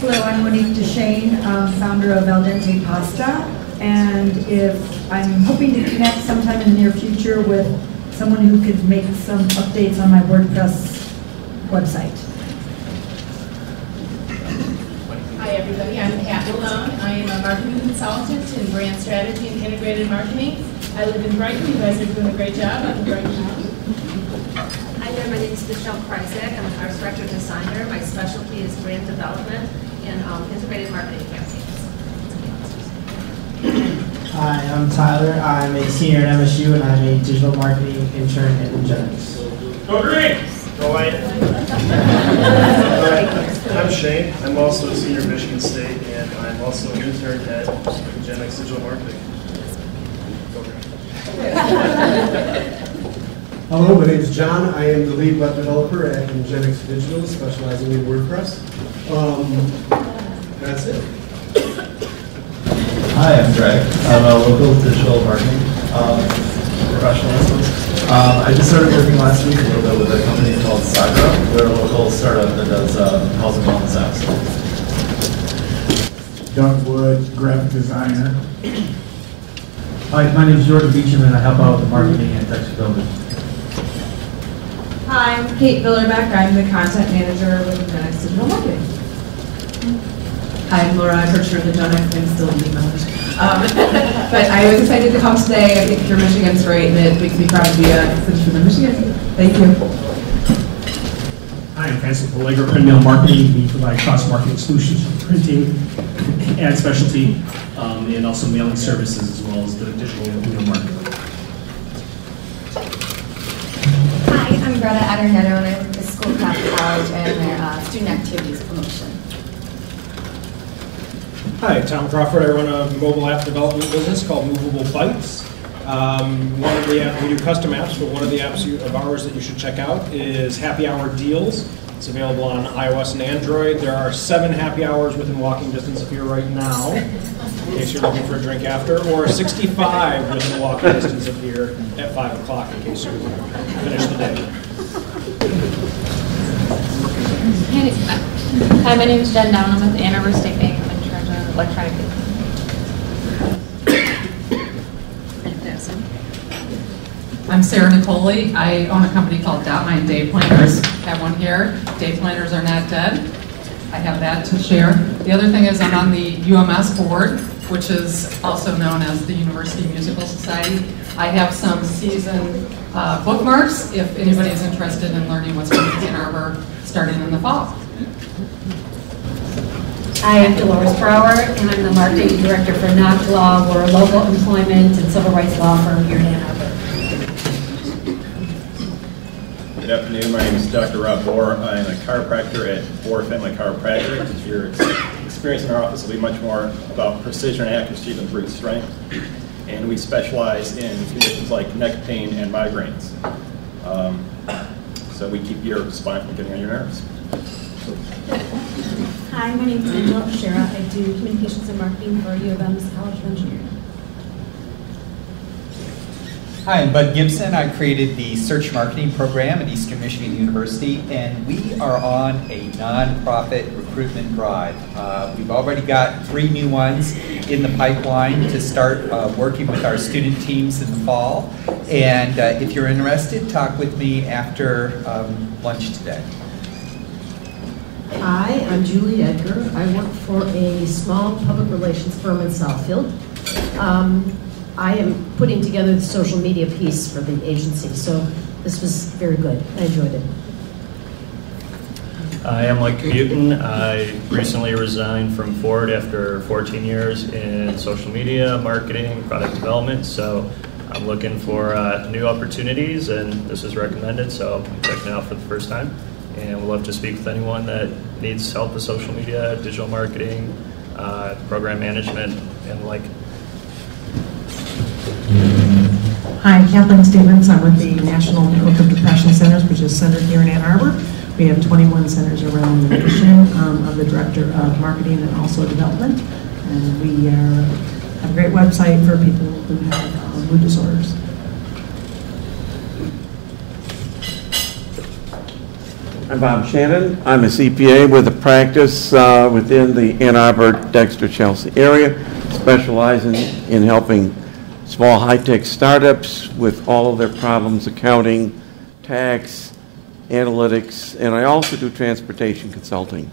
Hello, I'm Monique Deshane, founder of Al Dente Pasta, and I'm hoping to connect sometime in the near future with someone who could make some updates on my WordPress website. Hi everybody, I'm Kat Malone. I am a marketing consultant in brand strategy and integrated marketing. I live in Brighton. You guys are doing a great job. I'm in Brighton now. Hi there, my name is Michelle Kryzak. I'm an arts director and designer. My specialty is brand development and integrated marketing campaigns. Hi, I'm Tyler. I'm a senior at MSU, and I'm a digital marketing intern at Eugenics. Go green! Go white. I'm Shane. I'm also a senior at Michigan State, and I'm also an intern at Gen X Digital Marketing. Hello, my name is John. I am the lead web developer at Ingenix Digital, specializing in WordPress. That's it. Hi, I'm Greg. I'm a local digital marketing professional. I just started working last week a little bit with a company called Arbor. They're a local startup that does health and wellness apps. Doug Wood, graphic designer. Hi, my name is Jordan Beecham, and I help out with the marketing and text building. Hi, I'm Kate Billerbeck. I'm the content manager with Ingenix Digital Marketing. Hi, I'm Laura. I'm sure the John I'm still in email. But I was excited to come today. I think your Michigan's great, and it makes me proud to be a citizen of Michigan. Thank you. Hi, I'm Francis Pellegro, Print Mail Marketing. We provide cross-marketing solutions for printing, ad specialty, and also mailing services, as well as the digital email marketing. Hi, I'm Greta Adornetto, and I work at Schoolcraft College and their student activities promotion. Hi, Tom Crawford. I run a mobile app development business called Movable Bytes. One of the apps, we do custom apps, but one of the apps of ours that you should check out is Happy Hour Deals. It's available on iOS and Android. There are 7 happy hours within walking distance of here right now, in case you're looking for a drink after, or 65 within walking distance of here at 5 o'clock, in case you finish the day. Hi, my name is Jen Down. I'm with the Ann Arbor State Bank. I'm in charge of electronic business. I'm Sarah Nicoli. I own a company called .My Day Planners. Have one here. Day planners are not dead. I have that to share. The other thing is I'm on the UMS board, which is also known as the University Musical Society. I have some season bookmarks if anybody is interested in learning what's going on in Ann Arbor starting in the fall. I am Dolores Brower, and I'm the marketing director for Knock Law. We're a local employment and civil rights law firm here in Ann Arbor. Good afternoon. My name is Dr. Rob Bohr. I'm a chiropractor at Bohr Family Chiropractic. Your experience in our office will be much more about precision and accuracy than brute strength. And we specialize in conditions like neck pain and migraines. So we keep your spine from getting on your nerves. Hi, my name is Angela Shera. I do communications and marketing for U of M's College of Engineering. Hi, I'm Bud Gibson. I created the search marketing program at Eastern Michigan University, and we are on a nonprofit recruitment drive. We've already got 3 new ones in the pipeline to start working with our student teams in the fall. And if you're interested, talk with me after lunch today. Hi, I'm Julie Edgar. I work for a small public relations firm in Southfield. I am putting together the social media piece for the agency, so this was very good. I enjoyed it. I am Mike Butin. I recently resigned from Ford after 14 years in social media, marketing, product development, so I'm looking for new opportunities, and this is recommended, so I'm checking it out for the first time. And we'd love to speak with anyone that needs help with social media, digital marketing, program management, and the like. Hi, Kathleen Stevens. I'm with the National Network of Depression Centers, which is centered here in Ann Arbor. We have 21 centers around the nation. I'm the director of marketing and also development. And we have a great website for people who have mood disorders. I'm Bob Shannon. I'm a CPA with a practice within the Ann Arbor, Dexter, Chelsea area, specializing in helping small high-tech startups with all of their problems, accounting, tax, analytics, and I also do transportation consulting.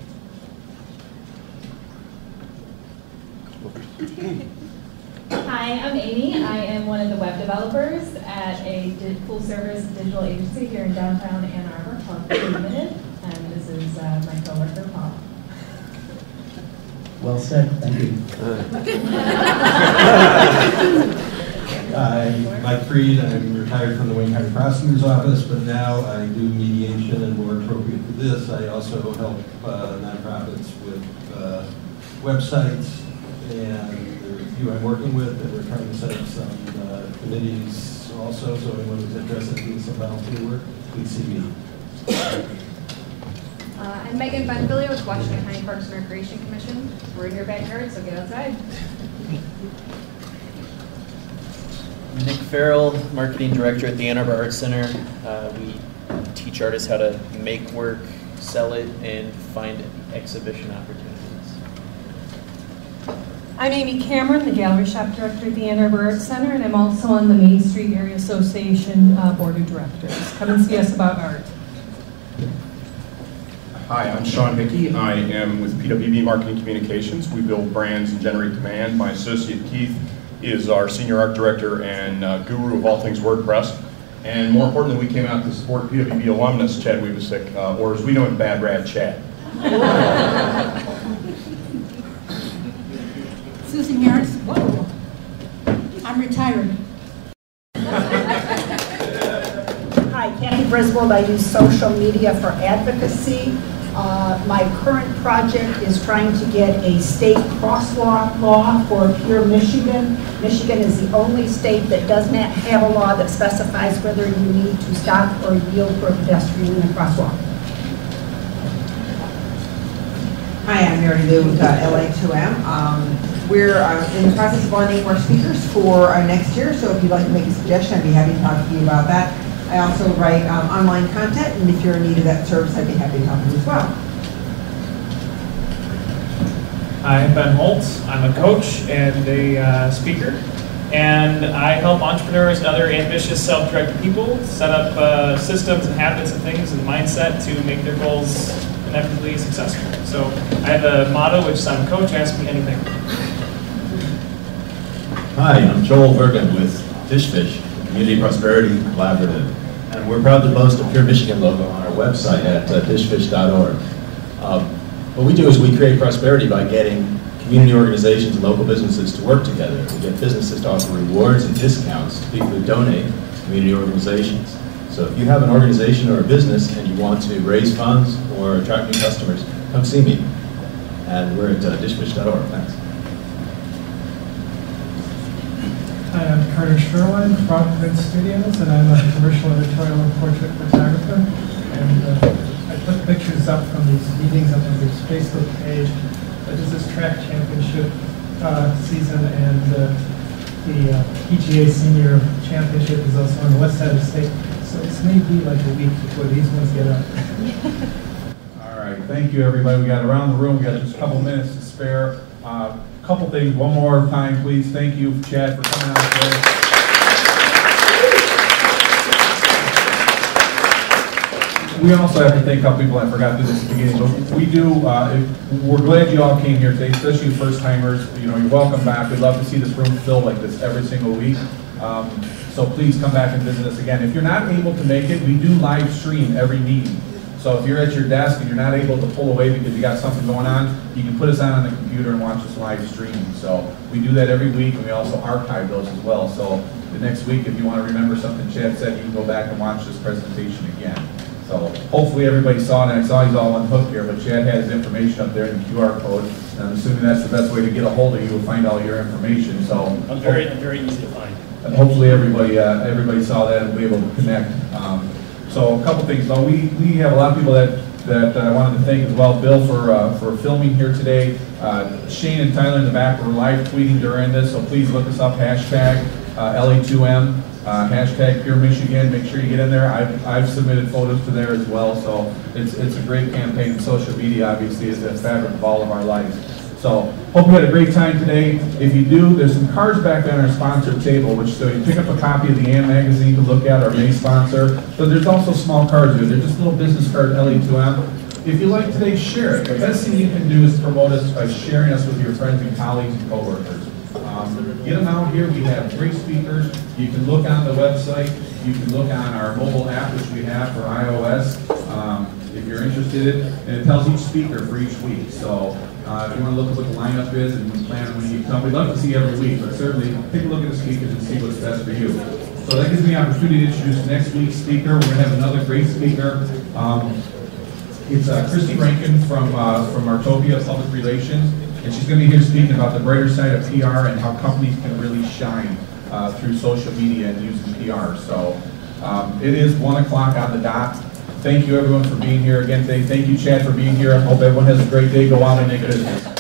Hi, I'm Amy. I am one of the web developers at a full-service digital agency here in downtown Ann Arbor called Limited, and this is my coworker, Paul. Well said, thank you. I'm Mike Freed. I'm retired from the Wayne County Prosecutor's Office, but now I do mediation, and more appropriate for this, I also help nonprofits with websites, and there are a few I'm working with, and we're trying to set up some committees also, so anyone who's interested in doing some volunteer work, please see me. I'm Megan Benville with Washington County Parks and Recreation Commission. We're in your backyard, so get outside. Nick Farrell, Marketing Director at the Ann Arbor Arts Center. We teach artists how to make work, sell it, and find exhibition opportunities. I'm Amy Cameron, the Gallery Shop Director at the Ann Arbor Arts Center, and I'm also on the Main Street Area Association Board of Directors. Come and see us about art. Hi, I'm Sean Hickey. I am with PWB Marketing Communications. We build brands and generate demand. My associate Keith is our Senior Art Director and guru of all things WordPress. And more importantly, we came out to support PWB alumnus Chad Wiebesick, or as we know him, Bad Rad Chad. Susan Harris. Whoa. I'm retired. Hi, Kathy Griswold. I use social media for advocacy. My current project is trying to get a state crosswalk law for pure Michigan. Michigan is the only state that does not have a law that specifies whether you need to stop or yield for a pedestrian in a crosswalk. Hi, I'm Mary Lou with LA2M. We're in the process of finding more speakers for next year, so if you'd like to make a suggestion, I'd be happy to talk to you about that. I also write online content, and if you're in need of that service, I'd be happy to help you as well. Hi, I'm Ben Holtz. I'm a coach and a speaker, and I help entrepreneurs and other ambitious self-directed people set up systems and habits and things and mindset to make their goals inevitably successful. So I have a motto, which is I'm a coach, ask me anything. Hi, I'm Joel Bergen with Fish, Community Prosperity Collaborative, and we're proud to boast a Pure Michigan logo on our website at dishfish.org. What we do is we create prosperity by getting community organizations and local businesses to work together. We get businesses to offer rewards and discounts to people who donate to community organizations. So if you have an organization or a business and you want to raise funds or attract new customers, come see me. And we're at dishfish.org. Thanks. Hi, I'm Conor from Frogprint Studios, and I'm a commercial editorial and portrait photographer. And I put pictures up from these meetings up on this Facebook page. This is track championship season, and the PGA Senior Championship is also on the west side of the state. So it's maybe like a week before these ones get up. All right, thank you, everybody. We got around the room. We got just a couple minutes to spare. Couple things, one more time, please. Thank you, Chad, for coming out today. We also have to thank a couple people I forgot to do this at the beginning, but we do, we're glad you all came here today, especially first timers. You know, you're welcome back. We'd love to see this room filled like this every single week. So please come back and visit us again. If you're not able to make it, we do live stream every meeting. So if you're at your desk and you're not able to pull away because you got something going on, you can put us on the computer and watch us live stream. So we do that every week, and we also archive those as well. So the next week, if you want to remember something Chad said, you can go back and watch this presentation again. So hopefully everybody saw it, and I saw he's all unhooked here, but Chad has his information up there in the QR code, and I'm assuming that's the best way to get a hold of you and find all your information. So I'm very easy to find. Hopefully everybody saw that and will be able to connect. So a couple things. So we have a lot of people that I wanted to thank as well. Bill for filming here today. Shane and Tyler in the back were live tweeting during this, so please look us up, hashtag LA2M, hashtag Pure Michigan. Make sure you get in there. I've submitted photos to there as well, so it's a great campaign. And social media obviously is the fabric of all of our lives. So hope you had a great time today. If you do, there's some cards back there on our sponsor table, so you pick up a copy of the AN magazine to look at, our May sponsor. So there's also small cards here. They're just little business cards, LA2M. If you like today, share it. The best thing you can do is promote us by sharing us with your friends and colleagues and coworkers. Get them out here. We have great speakers. You can look on the website. You can look on our mobile app, which we have for iOS, if you're interested in it. And it tells each speaker for each week. So If you want to look at what the lineup is and plan on when you come, we'd love to see you every week, but certainly take a look at the speakers and see what's best for you. So that gives me the opportunity to introduce next week's speaker. We're going to have another great speaker. It's Christy Rankin from Martopia Public Relations, and she's going to be here speaking about the brighter side of PR and how companies can really shine through social media and using PR. So it is 1 o'clock on the dot. Thank you everyone for being here again today. Thank you, Chad, for being here. I hope everyone has a great day. Go out and make business.